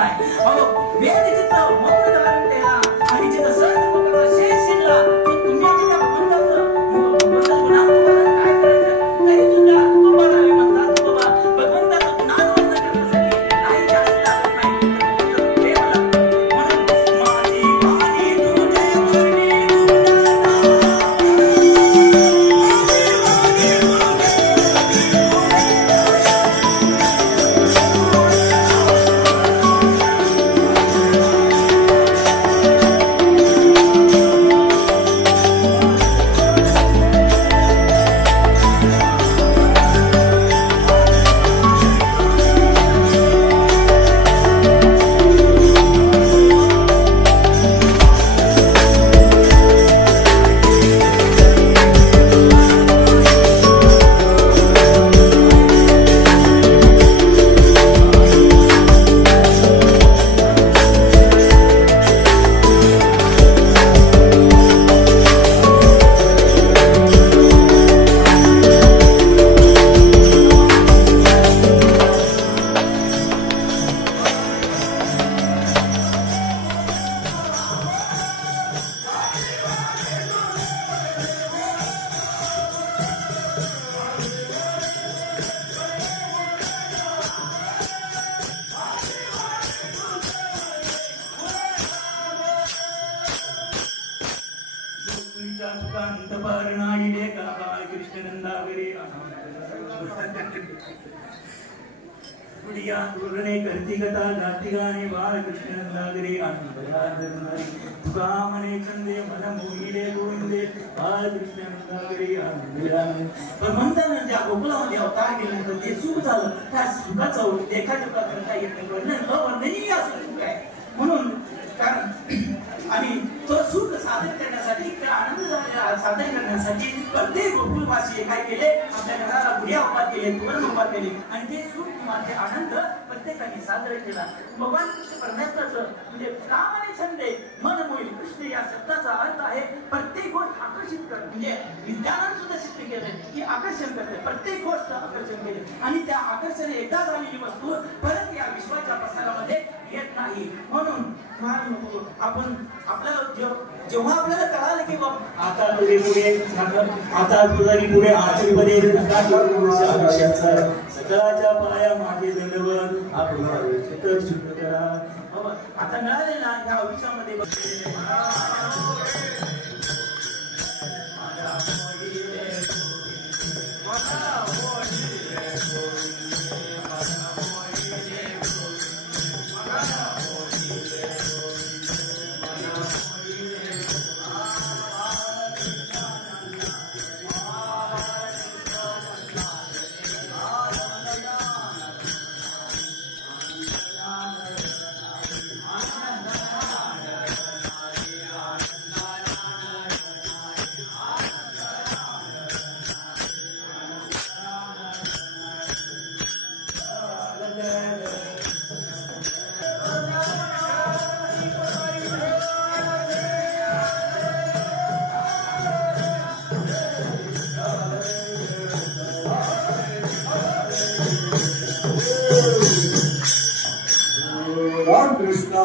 नाही. अहो वेद जिथं मौन धारण केला आणि जिथं सहज पकडला शेष शिरला की तुम्ही त्या भगवंताचं गुणात्मक काय करायचं तरी सुद्धा तुम्हाला म्हणतात बाबा भगवंताचं गुणात्मक करण्यासाठी काही जास्त लागत नाही. प्रेम लागतं. म्हणून माझी वाणी तुझे वरणी गोकुलामध्ये अवतार केल्यानंतर ते सुख झालं. त्या सुखाचं लेखाजोखा करता येत नाही. वर्णन अवर्णनीय असं सुख आहे. म्हणून कारण आणि तो सुख साधन करण्यासाठी किंवा आनंद साधन करण्यासाठी प्रत्येक गोकुलवासी काय केले आपल्या घराला गुढ्या उभा केले तोरण उभा केले आणि ते सुख माझे आनंद प्रत्येकाने साजरा केला. भगवान कृष्ण परमात्म्याचं म्हणजे काम आणि छंदे मन मोईल कृष्ण या शब्दाचा अर्थ आहे प्रत्येक गोष्ट आकर्षित कर. म्हणजे विज्ञानाने सुद्धा सिद्ध केलंय की आकर्षण करते. प्रत्येक गोष्ट आकर्षण केले आणि त्या आकर्षण एकदा झालेली वस्तू परत या विश्वाच्या प्रसारामध्ये येत नाही. म्हणून आपण आपल्याला जेव्हा आपल्याला कळालं की आता तुझे पुढे आता तुझी पुढे आचरीमध्ये सकाळच्या पाया माझे दंडवत आपण शुद्ध करा. आता मिळाले ना या आयुष्यामध्ये Krishna